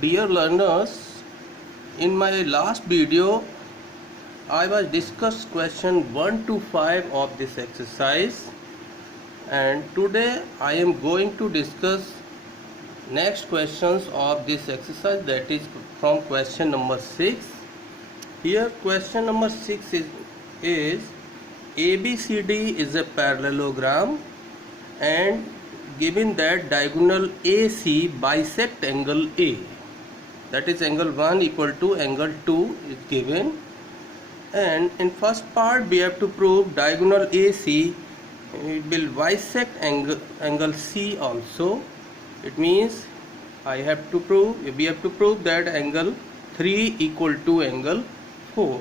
Dear learners, in my last video I was discussed question 1 to 5 of this exercise, and today I am going to discuss next questions of this exercise, that is from question number 6. Here question number 6 is ABCD is a parallelogram and given that diagonal AC bisect angle A, that is angle 1 equal to angle 2 is given, and in first part we have to prove diagonal AC will bisect angle C also. It means we have to prove that angle 3 equal to angle 4.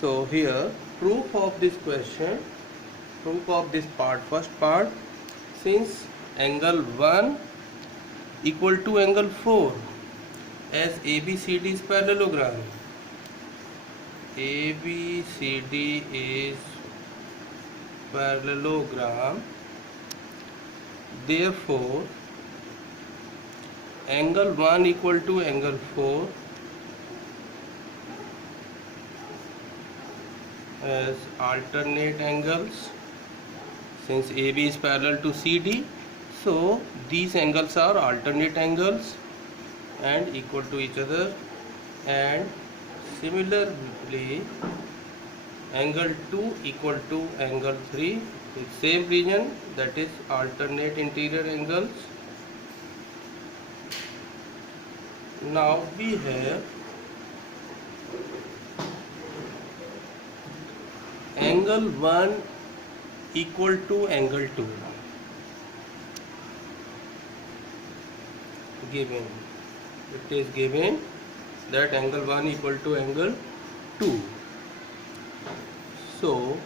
So here proof of this question, proof of this part, first part, since angle 1 equal to angle 4 as ABCD is parallelogram, ABCD is parallelogram, therefore angle 1 equal to angle 4 as alternate angles. Since AB is parallel to CD, so these angles are alternate angles and equal to each other, and similarly angle 2 equal to angle 3 is same region, that is alternate interior angles. Now we have angle 1 equal to angle 2 given. It is given that angle 1 equal to angle 2. So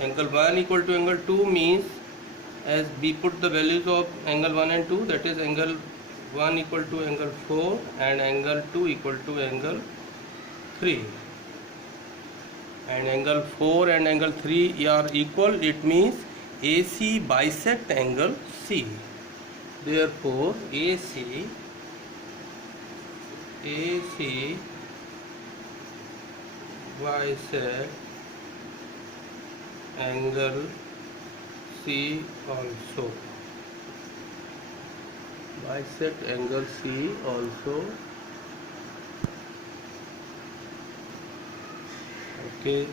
angle 1 equal to angle 2 means, as we put the values of angle 1 and 2, that is angle 1 equal to angle 4 and angle 2 equal to angle 3, and angle 4 and angle 3 are equal, it means AC bisect angle C. Therefore AC bisect angle C also, bisect angle C also. Okay,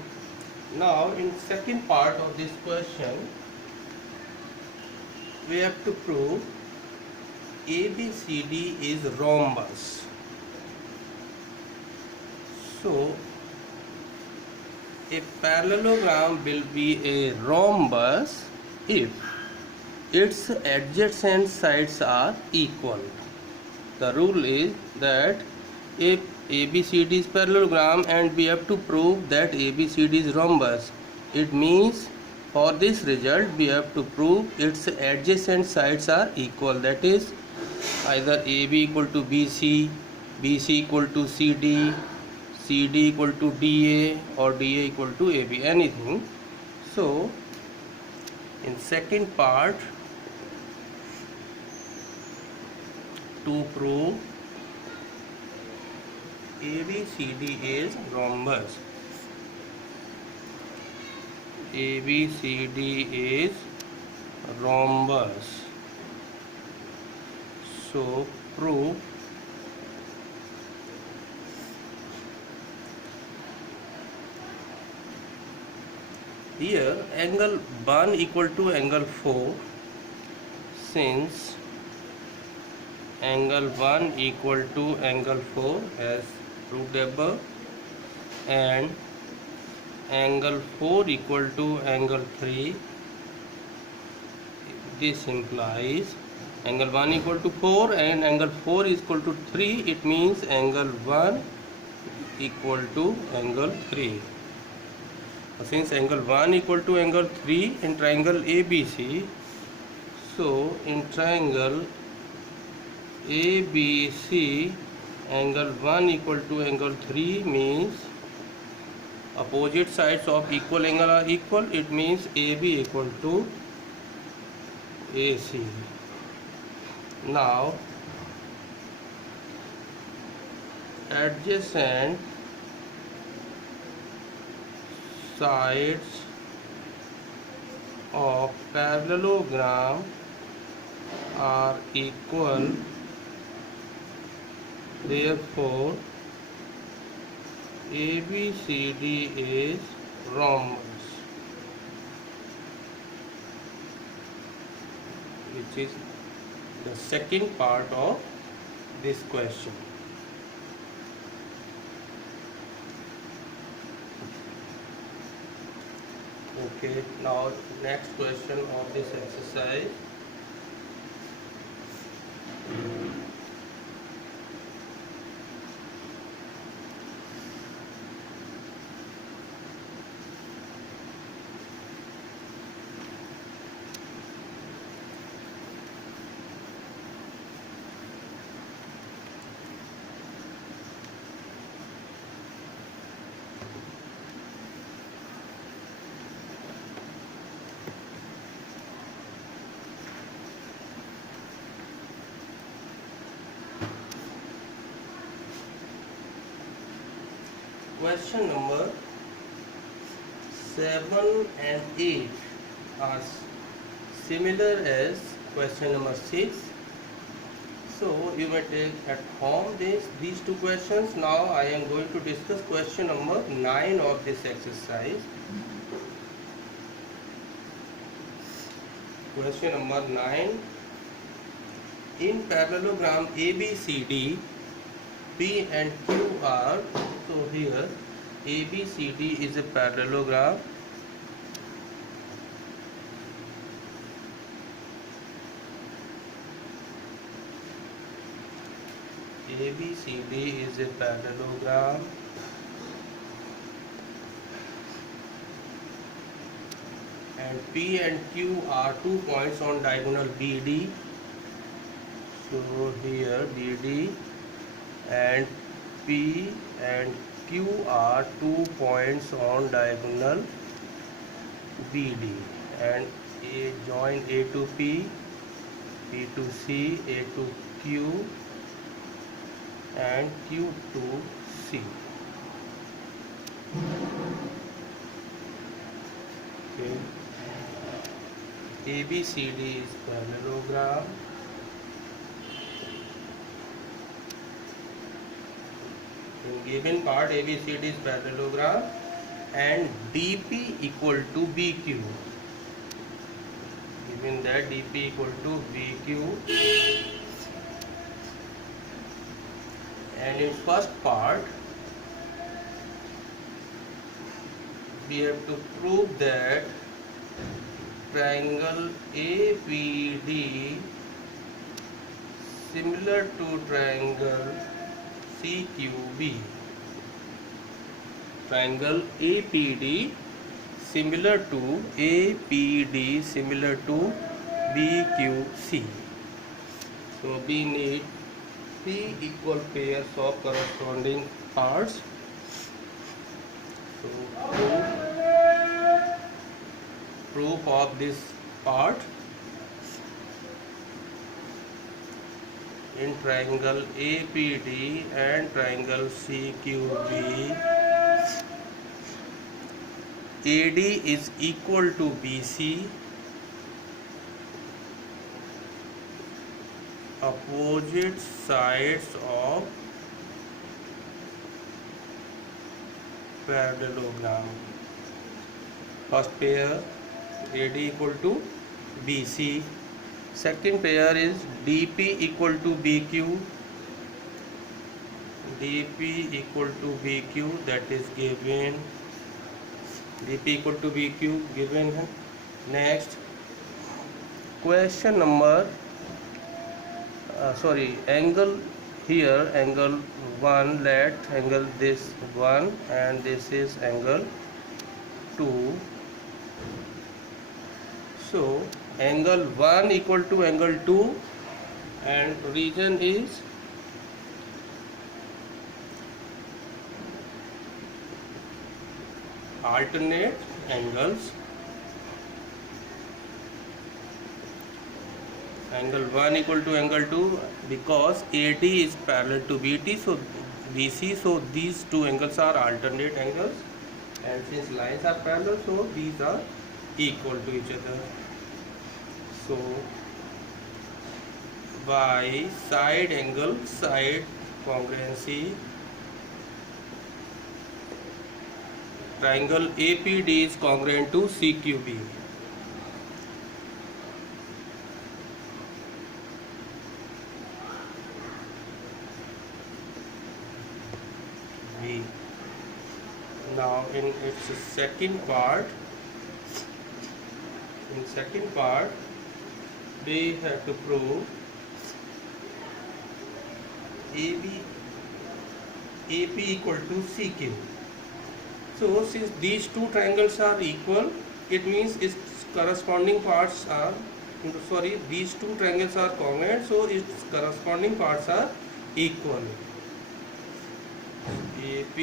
now in second part of this question we have to prove ABCD is rhombus. So a parallelogram will be a rhombus if its adjacent sides are equal. The rule is that if ABCD is parallelogram and we have to prove that ABCD is rhombus, it means for this result we have to prove its adjacent sides are equal, that is either AB equal to BC, BC equal to CD, CD equal to DA, or DA equal to AB, anything. So in second part, to prove ABCD is rhombus, ABCD is rhombus, so prove here angle 1 equal to angle 4, since angle 1 equal to angle 4 as proved above, and angle 4 equal to angle 3, this implies angle 1 equal to 4 and angle 4 is equal to 3, it means angle 1 equal to angle 3. Since angle 1 equal to angle 3 in triangle ABC, so in triangle ABC angle 1 equal to angle 3 means opposite sides of equal angle are equal, it means AB equal to AC. Now adjacent sides of parallelogram are equal, therefore ABCD is rhombus, which is the second part of this question. Okay, now next question of this exercise. Question number 7 and 8 are similar as question number 6. So you may take at home these two questions. Now I am going to discuss question number 9 of this exercise. Question number 9. In parallelogram ABCD, P and Q are, so here ABCD is a parallelogram. ABCD is a parallelogram and P and Q are 2 points on diagonal BD. So here BD and P and Q are 2 points on diagonal BD, and A join A to P, P to C, A to Q and Q to C. Okay. ABCD is parallelogram. In given part ABCD is parallelogram and DP equal to BQ. Given that DP equal to BQ, and in first part we have to prove that triangle APD similar to triangle CQB. Triangle APD similar to BQC. So we need 3 equal pairs of corresponding parts. So proof of this part: in triangle APD and triangle CQB, AD is equal to BC, opposite sides of parallelogram. First pair AD equal to BC. Second pair is DP equal to BQ. DP equal to BQ, that is given. DP equal to BQ given. Next question number angle here, angle 1, let angle this 1 and this is angle 2. So angle 1 equal to angle 2 and region is alternate angles. Angle 1 equal to angle 2, because AD is parallel to BT, so BC, so these two angles are alternate angles, and since lines are parallel, so these are equal to each other. So by side angle side congruency, triangle APD is congruent to CQB. Now in its second part, we have to prove AP equal to CQ. So since these two triangles are equal, it means its corresponding parts are, these two triangles are congruent, so its corresponding parts are equal. AP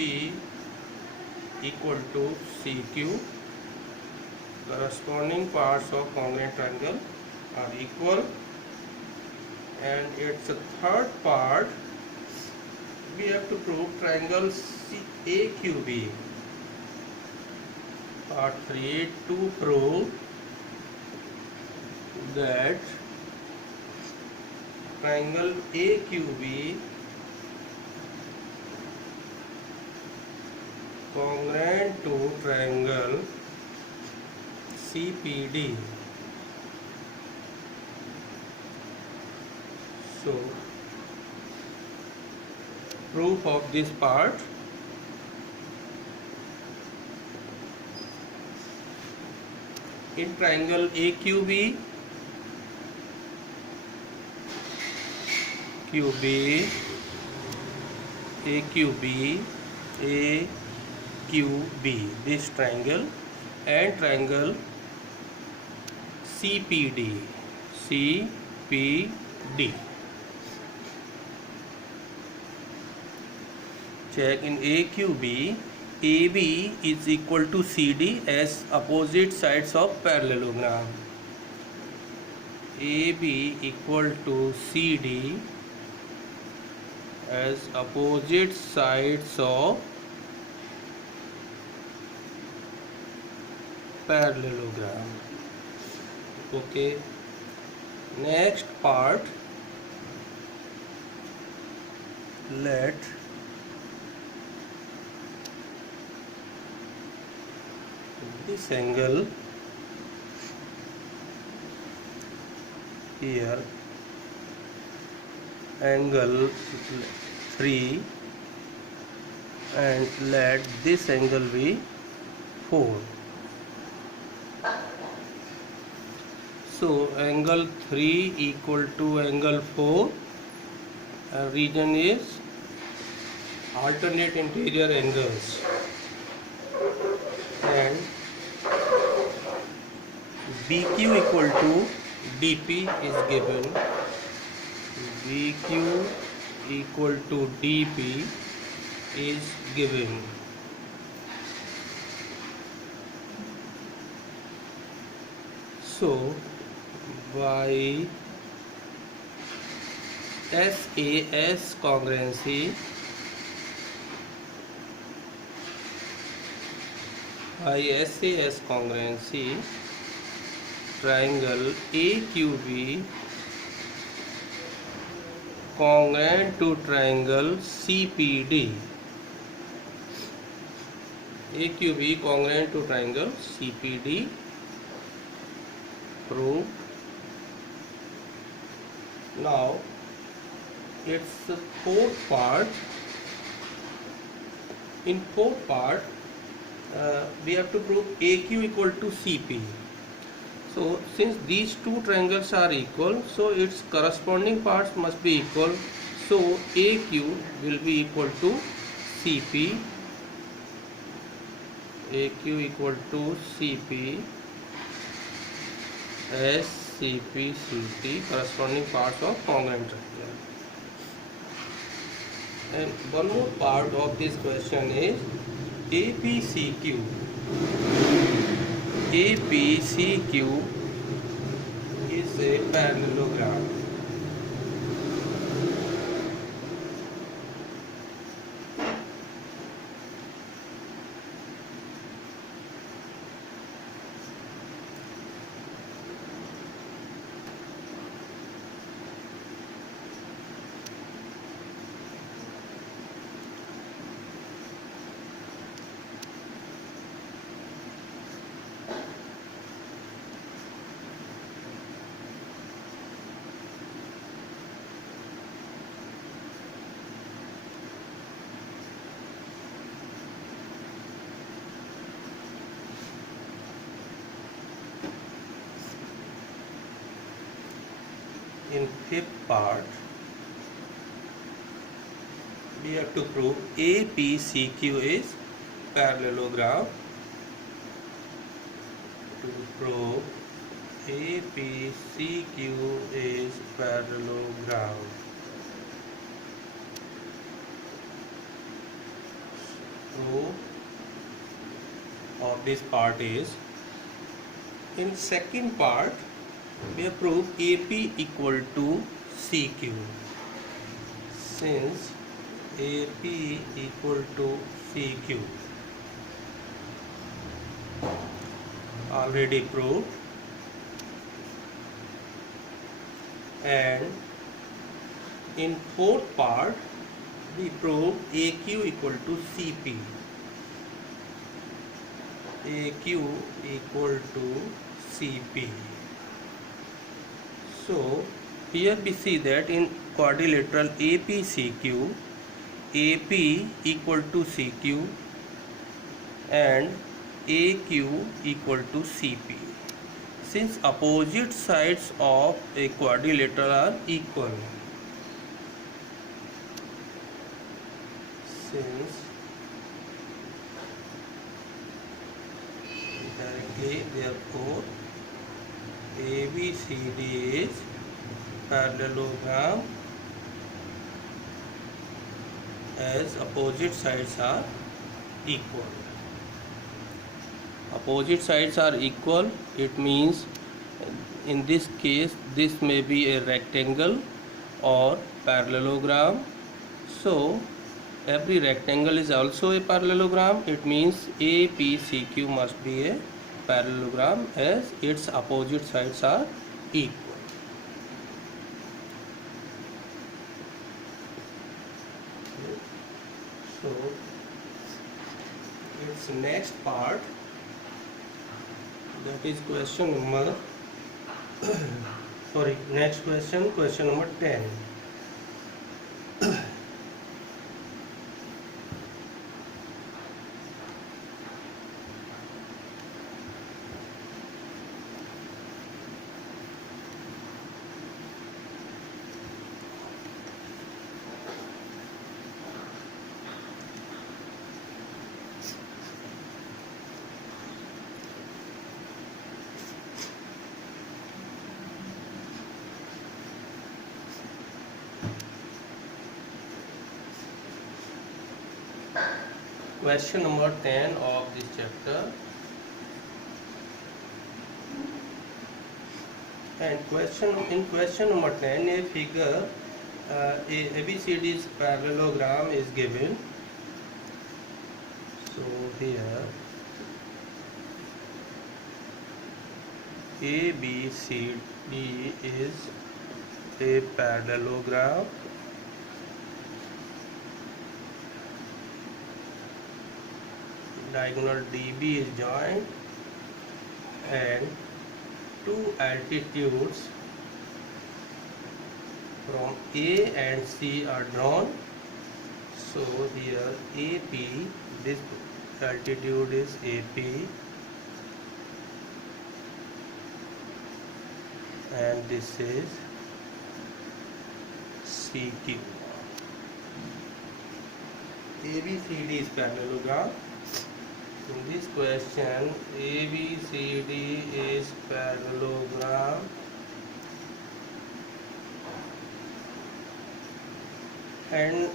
equal to CQ, corresponding parts of congruent triangle are equal, and its third part, we have to prove triangle AQB. Part 3, to prove that triangle AQB congruent to triangle CPD. So proof of this part: in triangle AQB, AQB, this triangle, and triangle CPD. Check in AQB, AB is equal to CD as opposite sides of parallelogram. AB equal to CD as opposite sides of parallelogram. Okay. Next part, let this angle here, angle 3, and let this angle be 4. So angle 3 equal to angle 4, region is alternate interior angles, and BQ equal to DP is given. BQ equal to DP is given. So by SAS congruency, triangle AQB congruent to triangle CPD. AQB congruent to triangle CPD, proved. Now its fourth part. In fourth part, we have to prove AQ equal to CP. So since these two triangles are equal, so its corresponding parts must be equal. So AQ will be equal to CP. AQ equal to CP as CP, CT, corresponding parts of congruent triangle. And one more part of this question is APCQ. APCQ is a parallelogram. In fifth part, we have to prove APCQ is parallelogram. To prove APCQ is parallelogram, so of this part is, in second part we have proved AP equal to CQ. Since AP equal to CQ already proved, and in fourth part we prove AQ equal to CP. AQ equal to CP. So here we see that in quadrilateral APCQ, AP equal to CQ and AQ equal to CP. Since opposite sides of a quadrilateral are equal, since directly therefore ABCD is parallelogram as opposite sides are equal. Opposite sides are equal, it means in this case this may be a rectangle or parallelogram. So every rectangle is also a parallelogram. It means APCQ must be a parallelogram as its opposite sides are equal. So its next part, that is question number next question number 10. Question number 10 of this chapter, and in question number 10 a figure ABCD's parallelogram is given. So here ABCD is a parallelogram. Diagonal DB is joined and two altitudes from A and C are drawn. So here AP, this altitude is AP and this is CQ. ABCD is parallelogram. In this question, ABCD is parallelogram and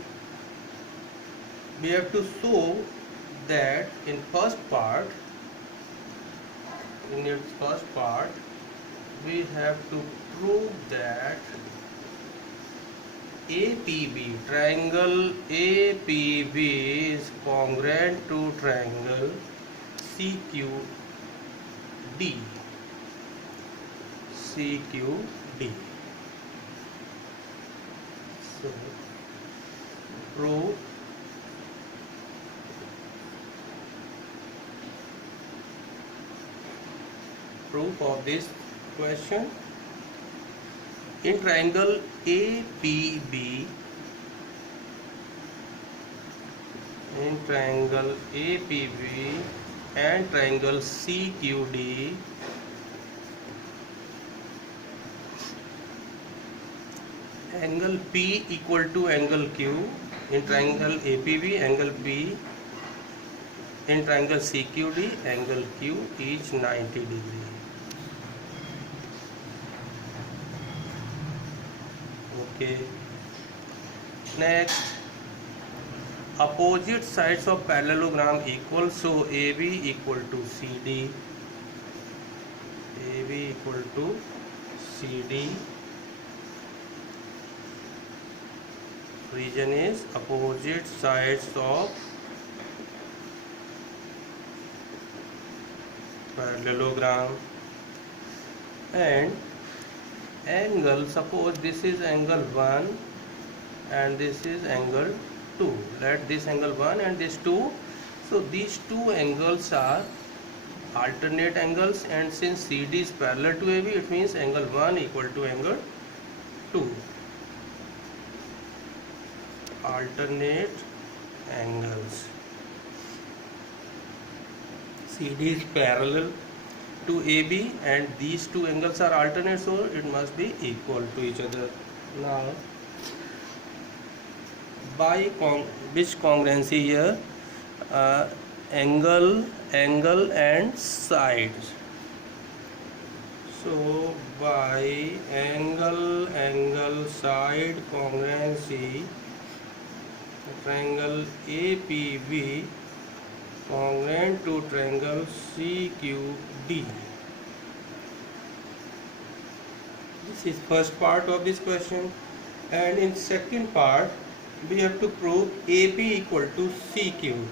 we have to show that in first part in its first part, we have to prove that APB, triangle APB is congruent to triangle CQD. CQD. So, prove proof of this question. In triangle APB, and triangle CQD, angle P equal to angle Q. In triangle APB, angle P. In triangle CQD, angle Q is 90 degree. Okay. Next, opposite sides of parallelogram equal, so AB equal to CD. AB equal to CD. Reason is opposite sides of parallelogram. And angle, suppose this is angle 1 and this is angle 2. Let this angle 1 and this 2. So these two angles are alternate angles, and since CD is parallel to AB, it means angle 1 equal to angle 2. Alternate angles. CD is parallel to AB and these two angles are alternate, so it must be equal to each other. Now, by which congruency here? Angle and sides. So by angle side congruency, triangle APB congruent to triangle CQD. This is first part of this question, and in second part we have to prove AP equal to CQ.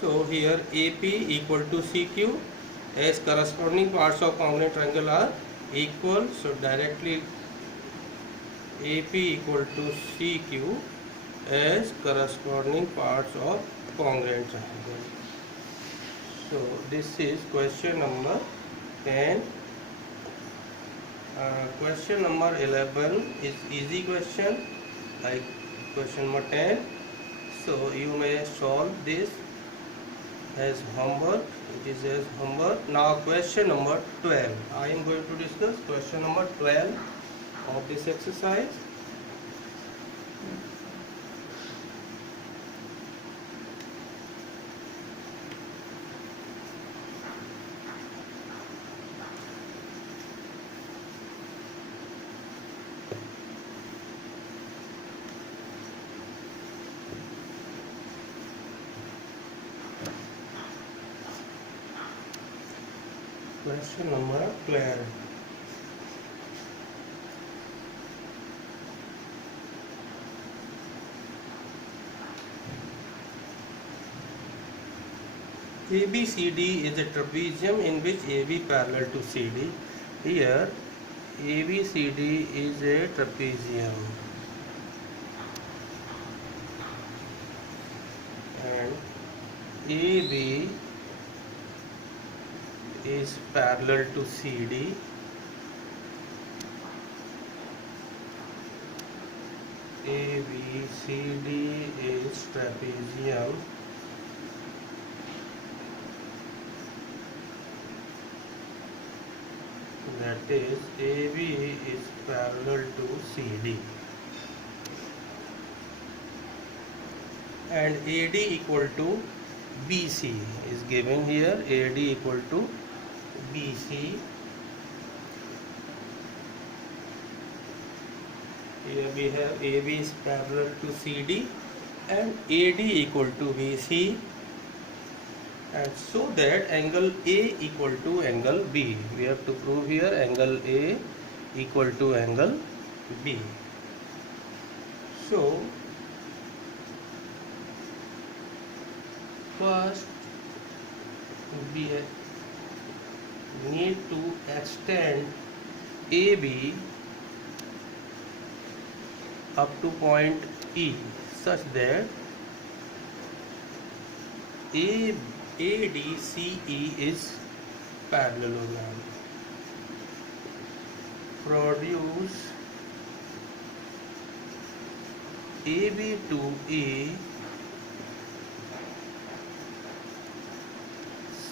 So here AP equal to CQ, as corresponding parts of congruent triangle are equal, so directly AP equal to CQ as corresponding parts of congruent triangle. So this is question number 10. Question number 11 is easy question like question number 10. So you may solve this as homework. It is as homework. Now question number 12. I am going to discuss question number 12 of this exercise. Question number 12. ABCD is a trapezium in which AB parallel to CD. Here ABCD is a trapezium and AB is parallel to CD. ABCD is trapezium that is AB is parallel to CD, and AD equal to BC is given here. AD equal to BC. Here we have AB is parallel to CD and AD equal to BC. and so that angle A equal to angle B. We have to prove here angle A equal to angle B. So first we need to extend AB up to point E such that ADCE is parallelogram. Produce AB to A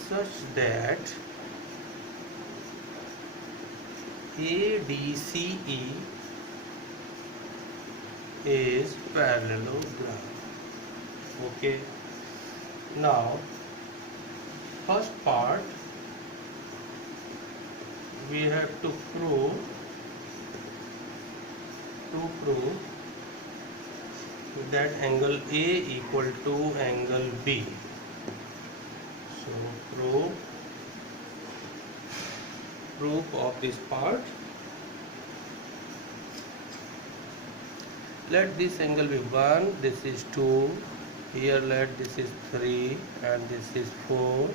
such that ADCE is parallelogram. Okay. Now, first part we have to prove that angle A equal to angle B. So proof of this part. Let this angle be 1, this is 2, here let this is 3 and this is 4.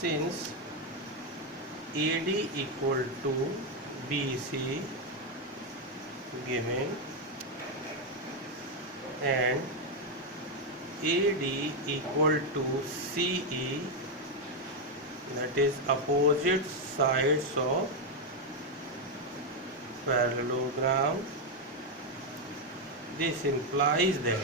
Since AD equal to BC given and AD equal to CE, that is opposite sides of parallelogram, this implies that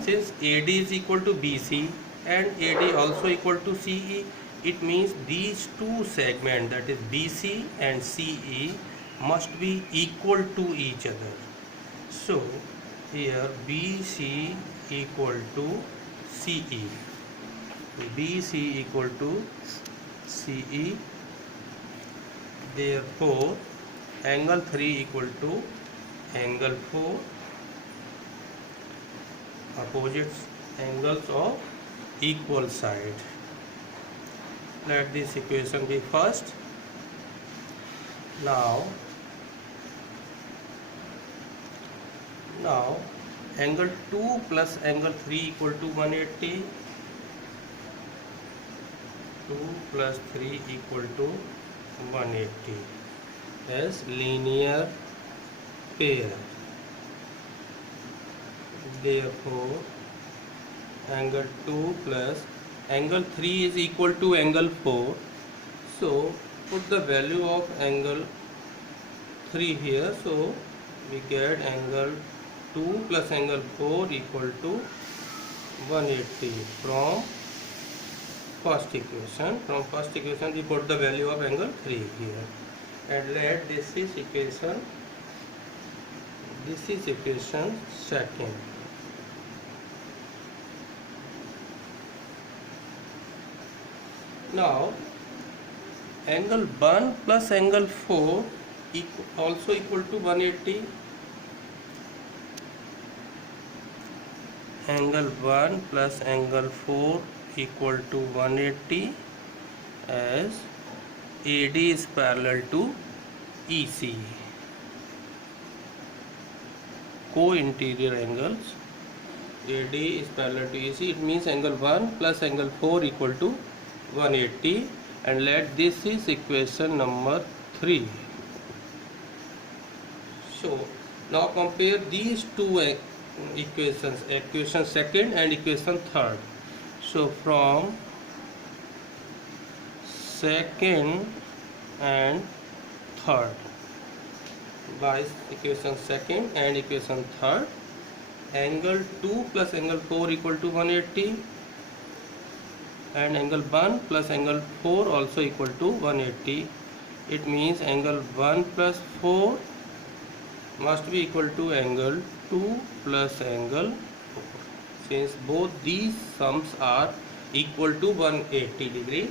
since AD is equal to BC and AD also equal to CE, it means these two segments, that is BC and CE, must be equal to each other. So here BC equal to CE, BC equal to CE, therefore angle 3 equal to angle 4, opposite angles of equal side. Let this equation be first. Now angle 2 plus angle 3 equal to 180. 2 plus 3 equal to 180 as linear pair. Therefore angle 2 plus angle 3 is equal to angle 4. So put the value of angle 3 here. So we get angle 2 plus angle 4 equal to 180 from first equation. From first equation we put the value of angle 3 here. And let this is equation second. Now angle 1 plus angle 4 also equal to 180. Angle 1 plus angle 4 equal to 180 as AD is parallel to EC. Co-interior angles. AD is parallel to EC. It means angle 1 plus angle 4 equal to 180, and let this is equation number 3. So now compare these two equations, equation second and equation third. So from second and third, by equation second and equation third, angle 2 plus angle 4 equal to 180 and angle 1 plus angle 4 also equal to 180. It means angle 1 plus 4 must be equal to angle 2 plus angle 4, since both these sums are equal to 180 degree.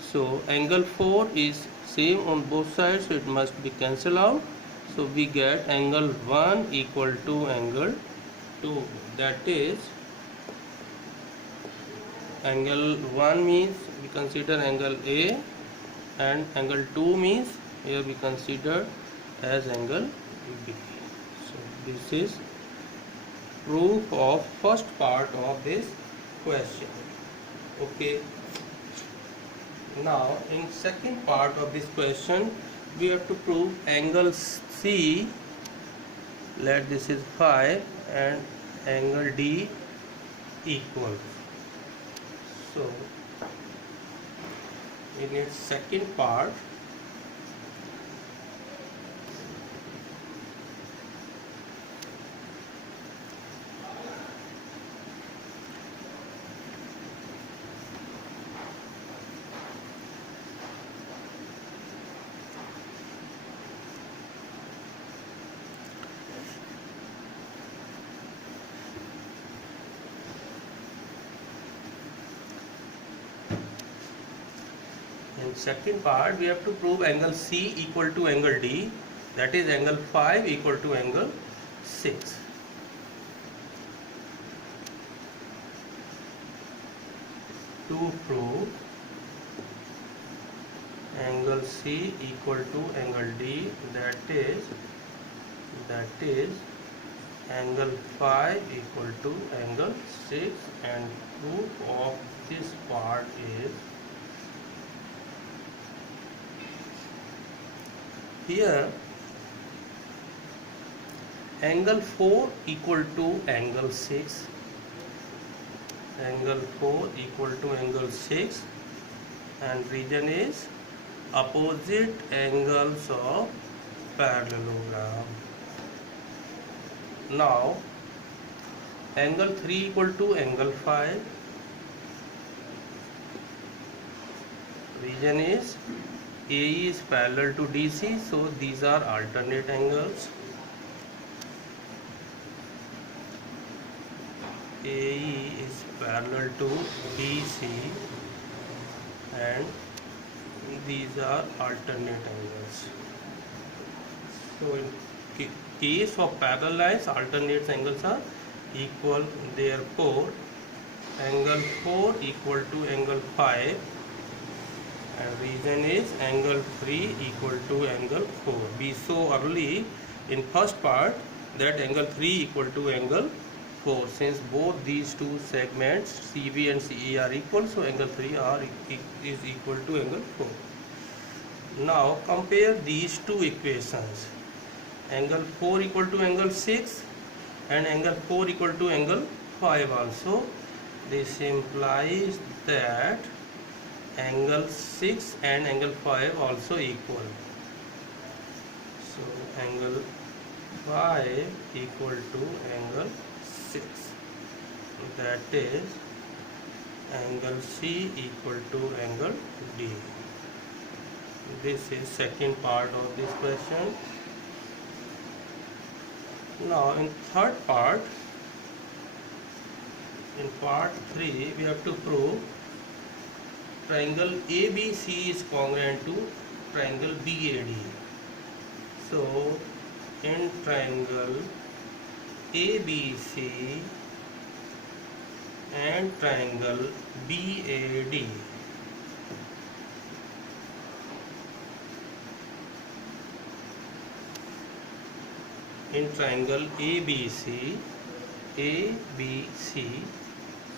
So angle 4 is same on both sides, so it must be cancelled out. So we get angle 1 equal to angle 2, that is Angle 1 means we consider angle A, and angle 2 means here we consider as angle B. So this is proof of first part of this question. Okay. Now in second part of this question we have to prove angle C, let this is 5, and angle D equal. So in its second part, we have to prove angle C equal to angle D, that is angle 5 equal to angle 6. To prove angle C equal to angle D, that is angle 5 equal to angle 6, and proof of this part is here angle 4 equal to angle 6, angle 4 equal to angle 6, and region is opposite angles of parallelogram. Now angle 3 equal to angle 5, region is AE is parallel to DC, so these are alternate angles. AE is parallel to DC and these are alternate angles. So in case of parallel lines, alternate angles are equal. Therefore angle 4 equal to angle 5 and region is angle 3 equal to angle 4. We saw early in first part that angle 3 equal to angle 4. Since both these two segments CB and CE are equal, so angle 3 is equal to angle 4. Now compare these two equations. Angle 4 equal to angle 6 and angle 4 equal to angle 5 also. This implies that angle 6 and angle 5 also equal. So angle 5 equal to angle 6, that is angle C equal to angle D. This is second part of this question. Now in third part, in part 3, we have to prove triangle ABC is congruent to triangle BAD. So in triangle ABC and triangle BAD, in triangle ABC,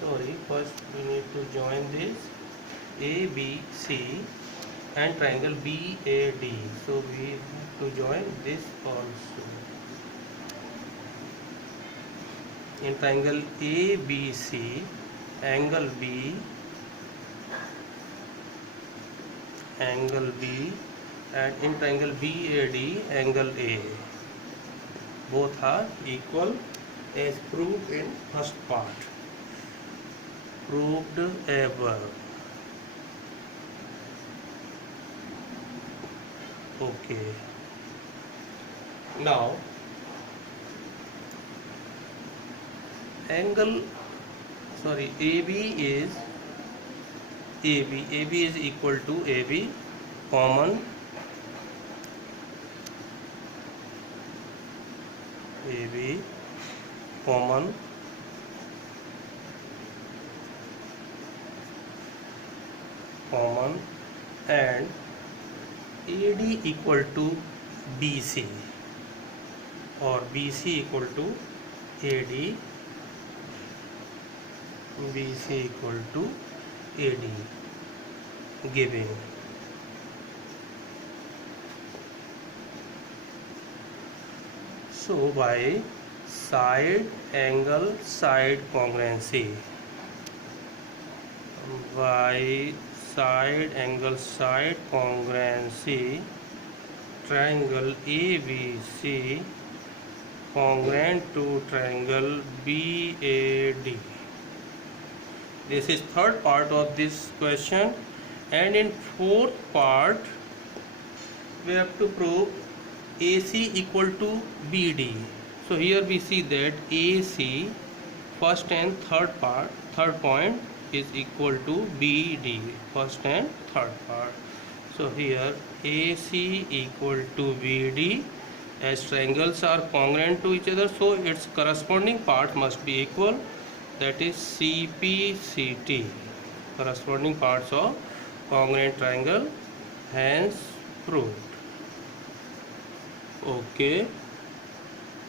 sorry, first we need to join this ABC and triangle BAD, so we have to join this also. In triangle ABC, angle B, and in triangle BAD, angle A, both are equal as proved in first part. Proved above. Okay. Now AB is equal to AB common, AB common, common, and AD equal to BC or BC equal to AD, BC equal to AD given. So by side angle side congruency, by side angle side congruency, triangle ABC congruent to triangle BAD. This is third part of this question, and in fourth part we have to prove AC equal to BD. So here we see that AC first and third point is equal to BD, first and third part. So here AC equal to BD, as triangles are congruent to each other, so its corresponding part must be equal, that is CPCT, corresponding parts of congruent triangle, hence proved. Okay.